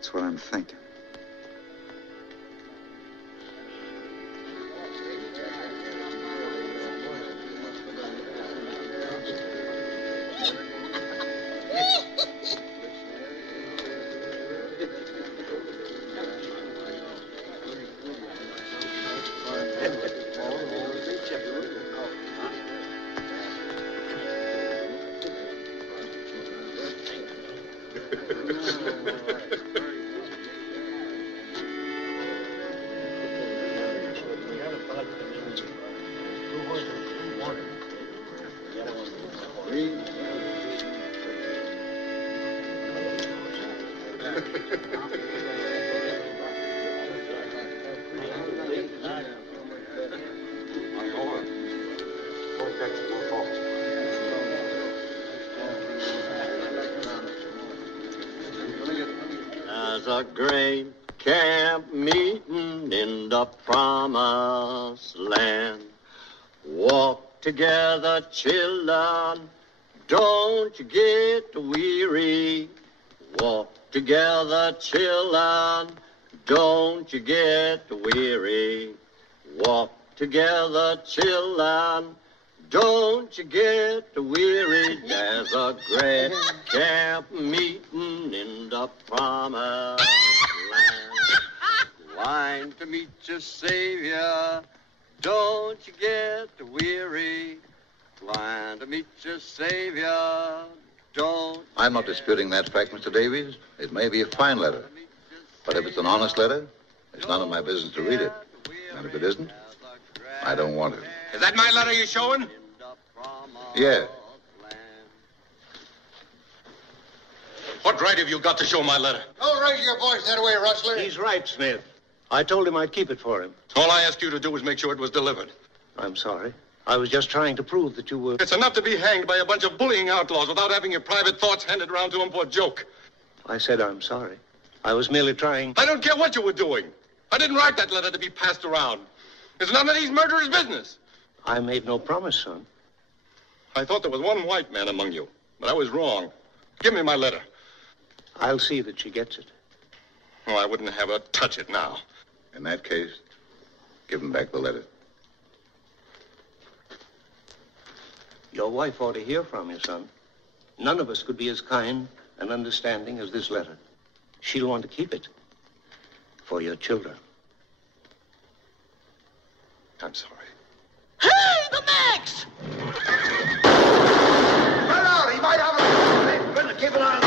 That's what I'm thinking. There's a great camp meeting in the promised land. Walk together, children, don't you get weary. Walk together, children, don't you get weary. Walk together, children, don't you get weary. There's a great camp meeting in the promised land. Line to meet your Savior, don't you get weary. Line to meet your Savior, don't. I'm not disputing that fact, Mr. Davies. It may be a fine letter. But if it's an honest letter, it's none of my business to read it. And if it isn't, I don't want it. Is that my letter you're showing? Yeah. What right have you got to show my letter? Don't raise your voice that way, Rustler. He's right, Smith. I told him I'd keep it for him. All I asked you to do was make sure it was delivered. I'm sorry. I was just trying to prove that you were... It's enough to be hanged by a bunch of bullying outlaws without having your private thoughts handed around to them for a joke. I said I'm sorry. I was merely trying... I don't care what you were doing. I didn't write that letter to be passed around. It's none of these murderers' business. I made no promise, son. I thought there was one white man among you, but I was wrong. Give me my letter. I'll see that she gets it. Oh, I wouldn't have her touch it now. In that case, give him back the letter. Your wife ought to hear from you, son. None of us could be as kind and understanding as this letter. She'll want to keep it for your children. I'm sorry. Hey, the Max! Run out! He might have a... Better keep it on.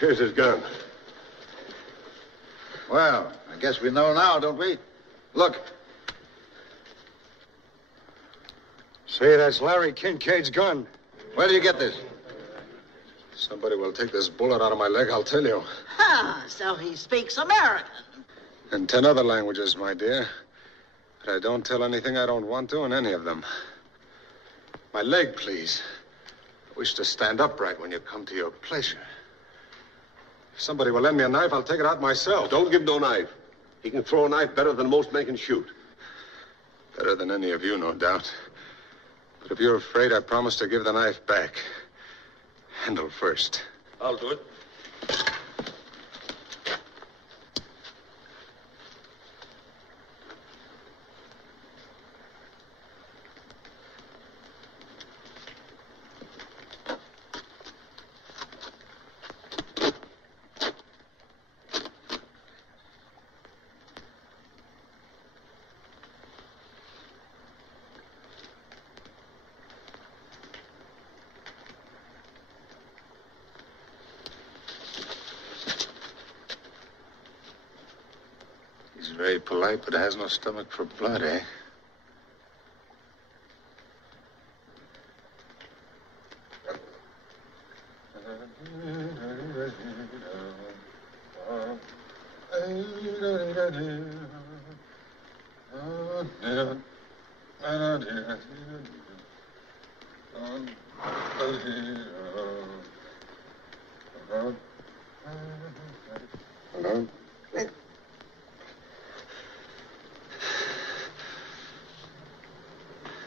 Here's his gun. Well, I guess we know now, don't we? Look. Say, that's Larry Kincaid's gun. Where did you get this? Somebody will take this bullet out of my leg, I'll tell you. Ah, so he speaks American. And 10 other languages, my dear. But I don't tell anything I don't want to in any of them. My leg, please. I wish to stand upright when you come to your pleasure. If somebody will lend me a knife, I'll take it out myself. Don't give no knife. He can throw a knife better than most men can shoot. Better than any of you, no doubt. But if you're afraid, I promise to give the knife back. Handle first. I'll do it. Very polite, but has no stomach for blood, eh?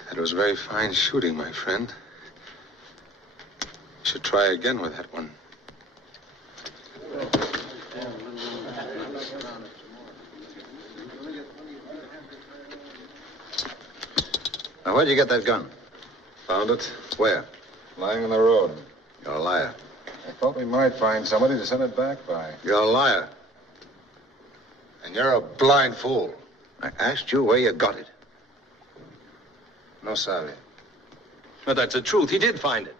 That was very fine shooting, my friend. You should try again with that one. Now, where'd you get that gun? Found it? Where? Lying on the road. You're a liar. I thought we might find somebody to send it back by. You're a liar. And you're a blind fool. I asked you where you got it. No sabe. No, that's the truth. He did find it.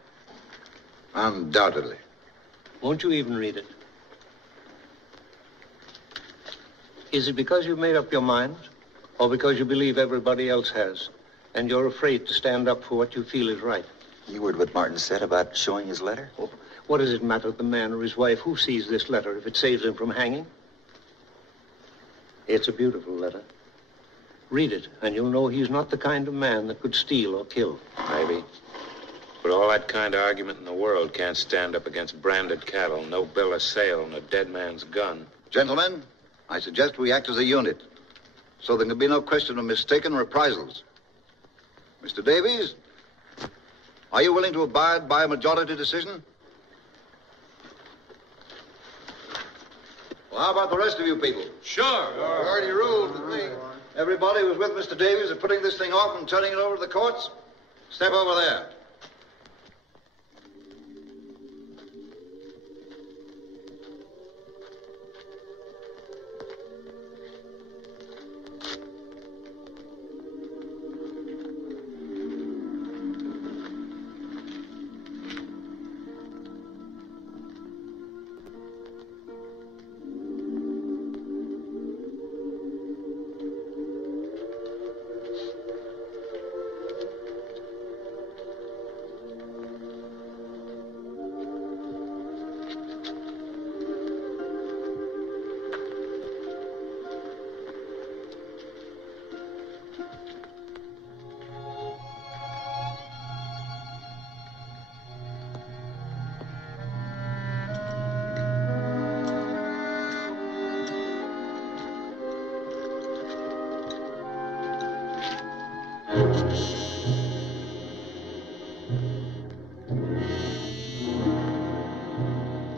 Undoubtedly. Won't you even read it? Is it because you've made up your mind, or because you believe everybody else has, and you're afraid to stand up for what you feel is right? You heard what Martin said about showing his letter? Well, what does it matter to the man or his wife who sees this letter if it saves him from hanging? It's a beautiful letter. Read it, and you'll know he's not the kind of man that could steal or kill. Maybe. But all that kind of argument in the world can't stand up against branded cattle, no bill of sale, and a dead man's gun. Gentlemen, I suggest we act as a unit, so there can be no question of mistaken reprisals. Mr. Davies, are you willing to abide by a majority decision? Well, how about the rest of you people? Sure. Already ruled with me. Everybody who's with Mr. Davies in putting this thing off and turning it over to the courts, step over there.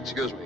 Excuse me.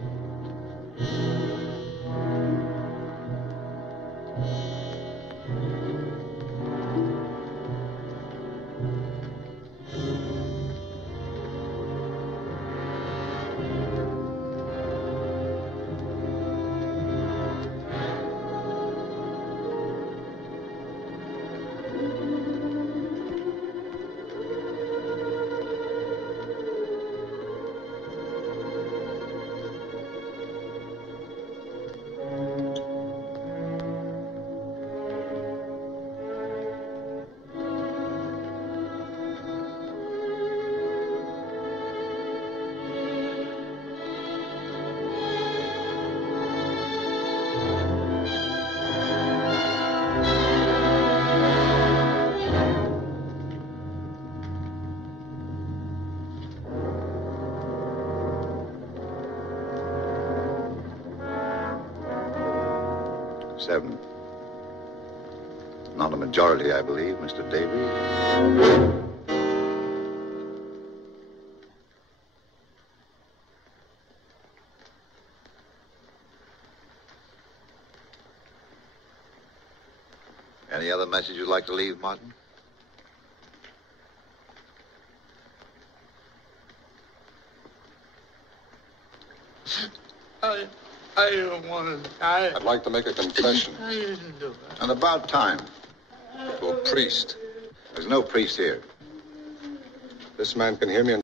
Seven. Not a majority, I believe, Mr. Davies. Any other message you'd like to leave, Martin? I don't want to die. I'd like to make a confession. I didn't do it. And about time. To a priest. There's no priest here. This man can hear me